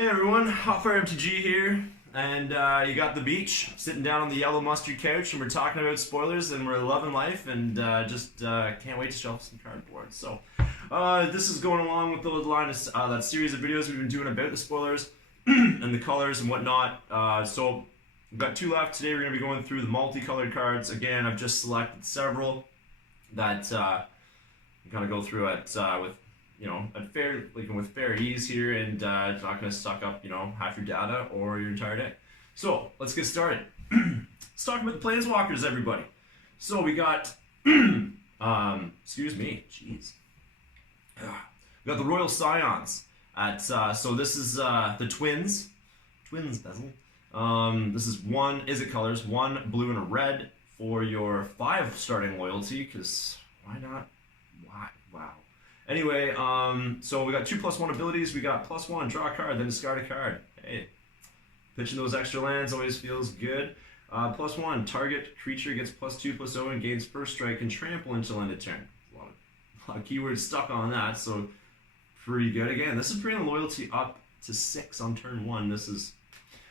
Hey everyone, Hotfire MTG here, and you got the beach, sitting down on the yellow mustard couch, and we're talking about spoilers, and we're loving life, and just can't wait to shelf some cardboard. So this is going along with the line of that series of videos we've been doing about the spoilers and the colors and whatnot. So we've got two left today. We're going to be going through the multicolored cards. Again, I've just selected several that I'm going to go through at with with fair ease here, and it's not going to suck up, half your data or your entire day. So let's get started. Let's talk about the Planeswalkers, everybody. So we got, excuse me, jeez. We got the Royal Scions at, so this is the Twins bezel. This is one Izzet colors, one blue and a red for your 5 starting loyalty, because why not? Why? Wow. Anyway, so we got 2+1 abilities. We got +1, draw a card, then discard a card. Hey, pitching those extra lands always feels good. +1, target creature gets +2/+0 and gains first strike and trample until end of turn. A lot of keywords stuck on that, so pretty good. Again, this is bringing loyalty up to 6 on turn 1. This is,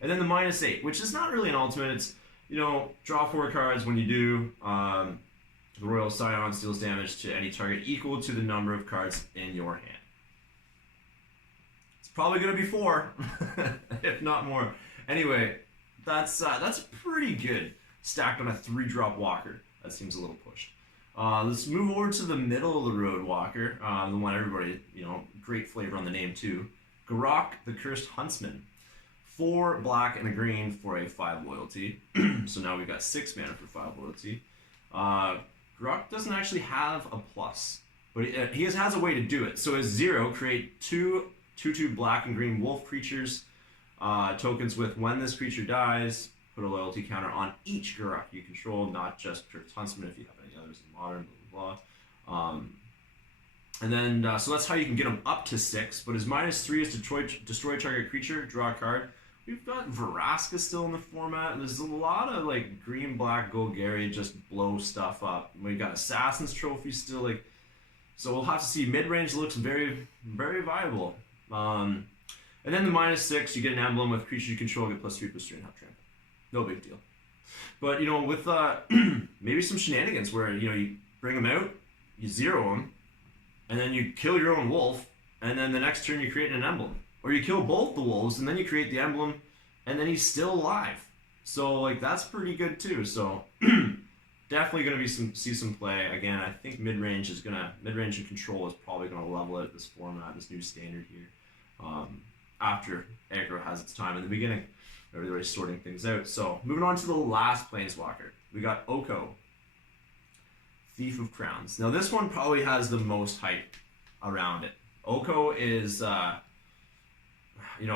and then the -8, which is not really an ultimate. It's, draw 4 cards when you do. The Royal Scion deals damage to any target equal to the number of cards in your hand. It's probably going to be 4, if not more. Anyway, that's pretty good. Stacked on a 3-drop walker. That seems a little pushed. Let's move over to the middle of the road walker. The one everybody, great flavor on the name too. Garak, the Cursed Huntsman. 4 black and a green for a 5 loyalty. So now we've got 6 mana for 5 loyalty. Garak doesn't actually have a plus, but he has a way to do it. So his 0, create 2/2 black and green wolf creatures, tokens with when this creature dies, put a loyalty counter on each Garak you control, not just Cursed Huntsman if you have any others in Modern, blah, blah, blah. And then, so that's how you can get him up to 6, but his -3 is destroy target creature, draw a card. We've got Vraska still in the format. There's a lot of green, black, Golgari just blow stuff up. We got Assassin's Trophy still, so we'll have to see. Mid-range looks very, very viable. And then the -6, you get an emblem with creature you control, get +3/+3 and have trample. No big deal. But with maybe some shenanigans where you bring them out, you 0 them, and then you kill your own wolf, and then the next turn you create an emblem. Or you kill both the wolves, and then you create the emblem, and then he's still alive. So, that's pretty good, too. So, definitely going to see some play. Again, I think mid-range and control is probably going to level out this format, this new standard here. After aggro has its time in the beginning. Everybody's sorting things out. So, moving on to the last Planeswalker. We got Oko, Thief of Crowns. Now, this one probably has the most hype around it. Oko is...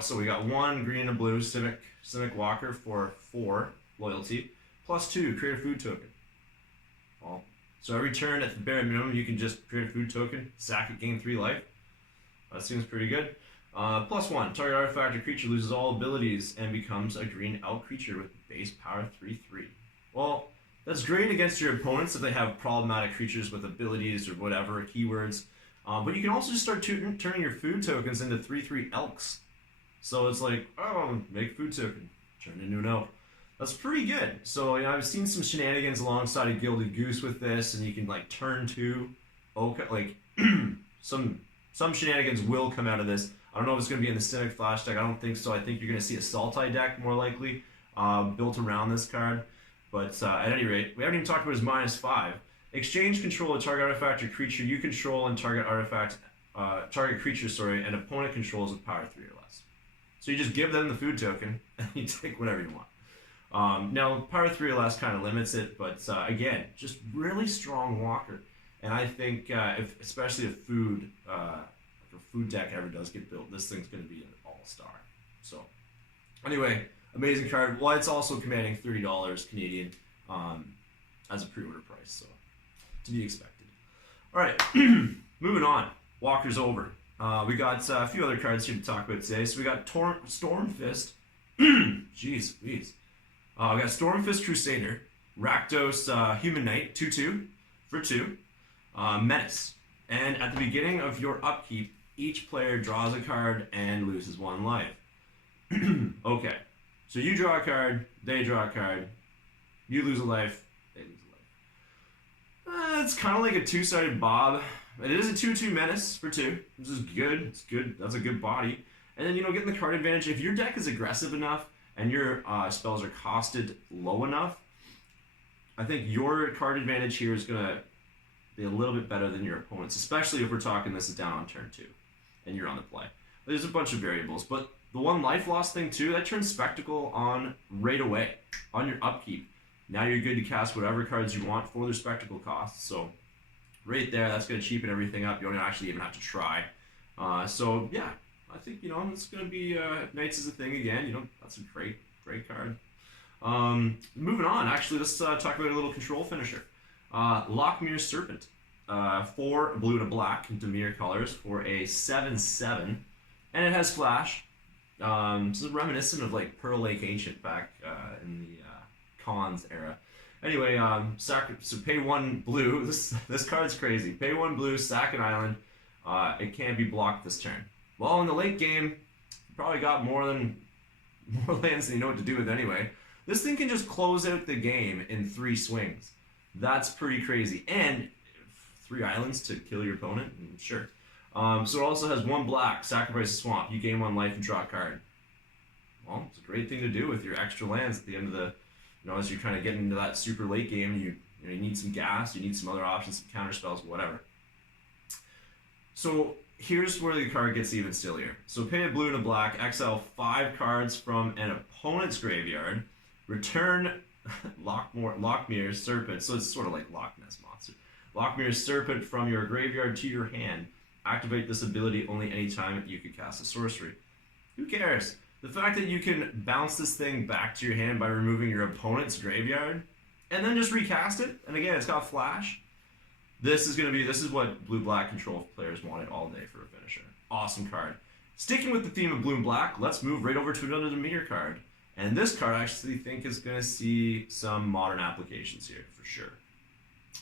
so we got 1 green and a blue Simic Walker for 4 loyalty, +2, create a food token. Well, so every turn at the bare minimum, you can just create a food token, sack it, gain 3 life. That seems pretty good. +1, target artifact or creature loses all abilities and becomes a green elk creature with base power 3/3. Well, that's great against your opponents if they have problematic creatures with abilities or whatever, keywords. But you can also just start turning your food tokens into 3/3 elks. So it's make food token, turn into an elk. That's pretty good. So I've seen some shenanigans alongside a Gilded Goose with this, and you can turn 2, some shenanigans will come out of this. I don't know if it's going to be in the Simic Flash deck. I don't think so. I think you're going to see a Sultai deck more likely built around this card. But at any rate, we haven't even talked about his -5. Exchange control a target artifact or creature you control and target creature, and opponent controls with power 3 or less. So you just give them the food token, and you take whatever you want. Now, power 3 or less kind of limits it, but again, just really strong walker. And I think, especially if a food deck ever does get built, this thing's going to be an all-star. So, anyway, amazing card. Well, it's also commanding $30 Canadian as a pre-order price, so to be expected. All right, moving on. Walker's over. We got a few other cards here to talk about today. So we got Stormfist. Jeez, please. We got Stormfist Crusader, Rakdos Human Knight, 2/2 for 2, Menace. And at the beginning of your upkeep, each player draws a card and loses 1 life. Okay, so you draw a card, they draw a card, you lose a life, they lose a life. It's kind of like a two-sided bob. It is a 2/2 menace for 2. This is good. It's good. That's a good body. And then, getting the card advantage. If your deck is aggressive enough and your spells are costed low enough, I think your card advantage here is going to be a little bit better than your opponent's, especially if we're talking this is down on turn 2 and you're on the play. There's a bunch of variables, but the one life loss thing too, that turns Spectacle on right away on your upkeep. Now you're good to cast whatever cards you want for their Spectacle costs. So right there, that's going to cheapen everything up. You don't actually even have to try. So yeah, I think it's going to be Knights is a thing again. That's a great card. Moving on, actually, let's talk about a little control finisher. Lockmere Serpent, 4 blue and a black in Dimir colors for a 7/7, and it has flash. This is reminiscent of like Pearl Lake Ancient back in the Khans era. Anyway, so pay 1 blue. This card's crazy. Pay 1 blue, sack an island. It can't be blocked this turn. Well, in the late game, you probably got more lands than you know what to do with anyway. This thing can just close out the game in 3 swings. That's pretty crazy. And 3 islands to kill your opponent? Sure. So it also has 1 black, sacrifice a swamp. You gain 1 life and draw a card. Well, it's a great thing to do with your extra lands at the end of the, as you're kind of getting into that super late game. You need some gas, you need some other options, some counter spells, whatever. So here's where the card gets even sillier. So pay a blue and a black, exile 5 cards from an opponent's graveyard, return Lockmere Serpent, so it's sort of like Loch Ness Monster. Lockmere Serpent from your graveyard to your hand. Activate this ability only anytime you can cast a sorcery. Who cares? The fact that you can bounce this thing back to your hand by removing your opponent's graveyard, and then just recast it, and again, it's got flash. This is what blue-black control players wanted all day for a finisher. Awesome card. Sticking with the theme of blue and black, let's move right over to another Dimir card. And this card I actually think is going to see some modern applications here, for sure.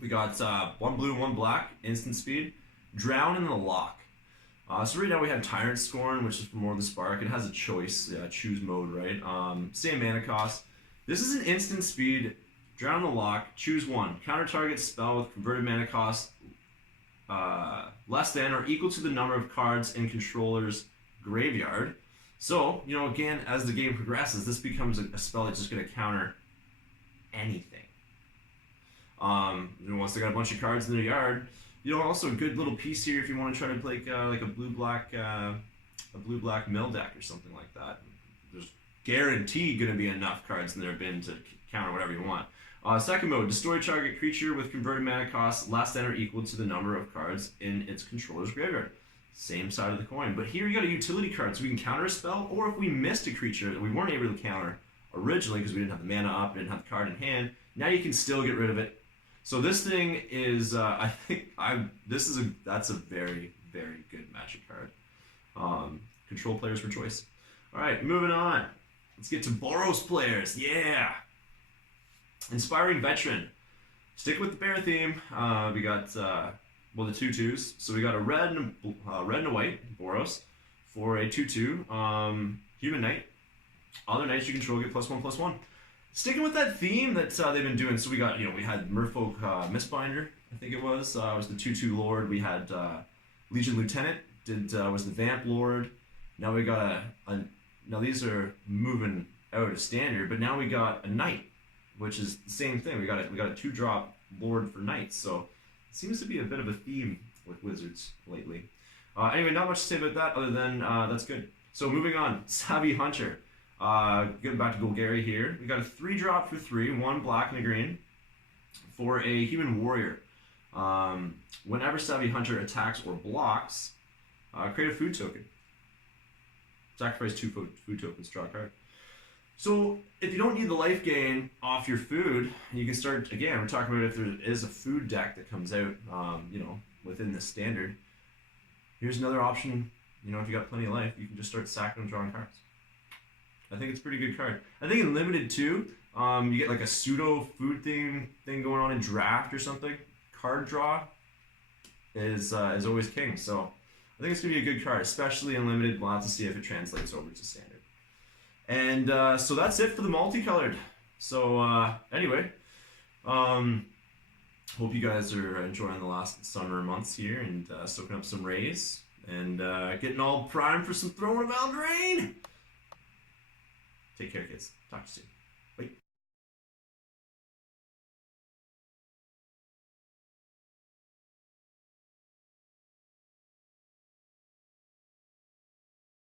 We got 1 blue, 1 black, instant speed, Drown in the Lock. So right now we have Tyrant Scorn, which is for more of the spark. It has a choice, choose mode, right? Same mana cost. This is an instant speed, Drown in the Lock, choose 1. Counter target spell with converted mana cost less than or equal to the number of cards in controller's graveyard. So, again, as the game progresses, this becomes a spell that's just going to counter anything. Once they got a bunch of cards in their yard, also a good little piece here if you want to try to play like a blue-black mill deck or something like that. There's guaranteed going to be enough cards in their bin to counter whatever you want. Second mode, destroy target creature with converted mana cost less than or equal to the number of cards in its controller's graveyard. Same side of the coin. But here you got a utility card, so we can counter a spell, or if we missed a creature that we weren't able to counter originally because we didn't have the mana up, didn't have the card in hand, now you can still get rid of it. So this thing is, that's a very, very good Magic card. Control players for choice. All right, moving on. Let's get to Boros players. Yeah. Inspiring Veteran. Stick with the bear theme. We got the 2/2s. So we got a red and a white Boros for a 2/2. Human Knight. Other knights you control get +1/+1. Sticking with that theme that they've been doing. So we got we had Merfolk Mistbinder. I think it was the 2/2 Lord. We had Legion Lieutenant. Was the Vamp Lord. Now we got now these are moving out of standard, but now we got a Knight, which is the same thing. We got a 2-drop Lord for Knights. So it seems to be a bit of a theme with Wizards lately. Anyway, not much to say about that other than that's good. So moving on, Savvy Hunter. Getting back to Golgari here. We got a 3-drop for 3, 1 black and a green for a human warrior. Whenever Savvy Hunter attacks or blocks, create a food token. Sacrifice 2 food tokens, draw a card. So if you don't need the life gain off your food, you can start, again, we're talking about if there is a food deck that comes out, within the standard. Here's another option, if you got plenty of life, you can just start sacking and drawing cards. I think it's a pretty good card. I think in Limited too, you get like a pseudo food thing going on in Draft or something. Card draw is always king. So I think it's gonna be a good card, especially in Limited. We'll have to see if it translates over to Standard. And so that's it for the multicolored. So anyway, hope you guys are enjoying the last summer months here and soaking up some rays and getting all primed for some Throne of Eldraine. Take care, kids. Talk to you soon.